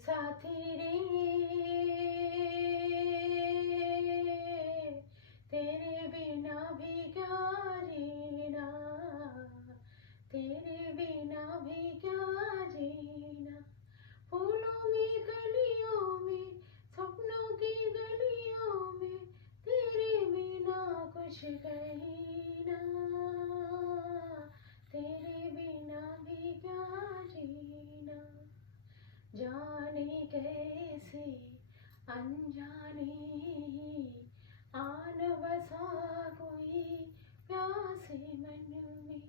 साथी रे तेरे बिना भी क्या जीना, तेरे बिना भी क्या जीना। फूलों में गलियों में सपनों की गलियों में तेरे बिना कुछ कहीं ना, तेरे बिना भी क्या जीना। जाने कैसे अनजाने आन बसा कोई प्यासे मन में,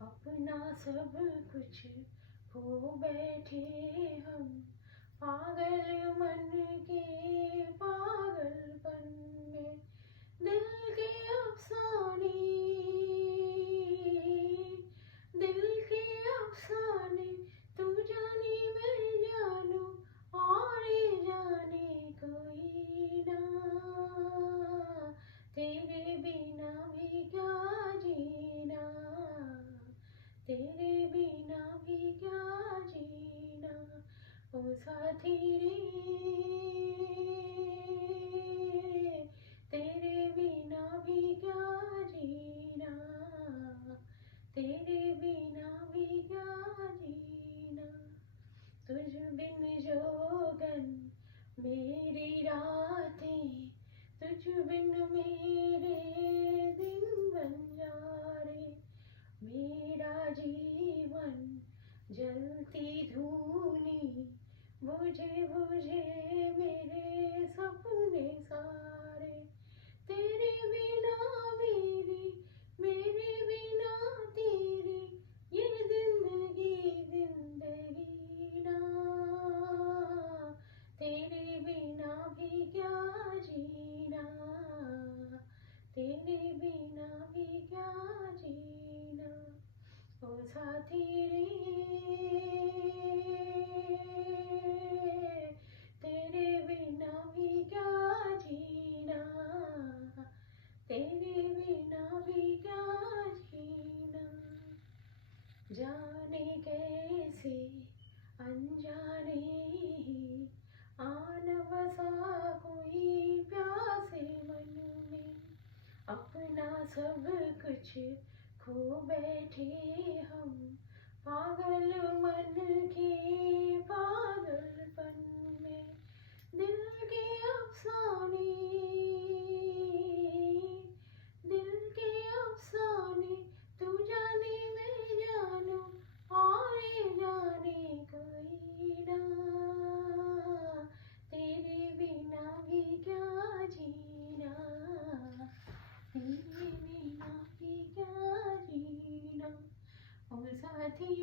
अपना सब कुछ खो बैठे हम पागल मन के पागलपन में। दिल के अफसाने, दिल के अफसाने, तू जाने मैं जानू और जाने कोई ना, तेरे बिना भी क्या जीना, तेरे बिना भी क्या जीना। ओ साथी रे तेरे बिना भी क्या जीना, तेरे बिना भी क्या जीना। तुझ बिन जोगन मेरी रातें, तुझ बिन मेरे दिन बंजारे। मेरा जीवन जलती धूनी, बुझे बुझे मेरे सपने सारे। तेरे बिना मेरी, मेरे बिना तेरी, ये जिंदगी जिंदगी ना, तेरे बिना भी क्या जीना, तेरे बिना भी क्या जीना। ओ साथी रे तेरे बिना भी क्या जीना, तेरे बिना भी क्या जीना। जाने कैसे अनजाने आन बसा कोई प्यासे मन में, अपना सब कुछ खो बैठे हम पागल मन के पागलपन में। दिल के अफसाने, दिल के अफसाने, तू जाने मैं जानू और जाने कोई ना, तेरे बिना भी क्या जीना, तेरे बिना भी क्या जीना। ओ साथी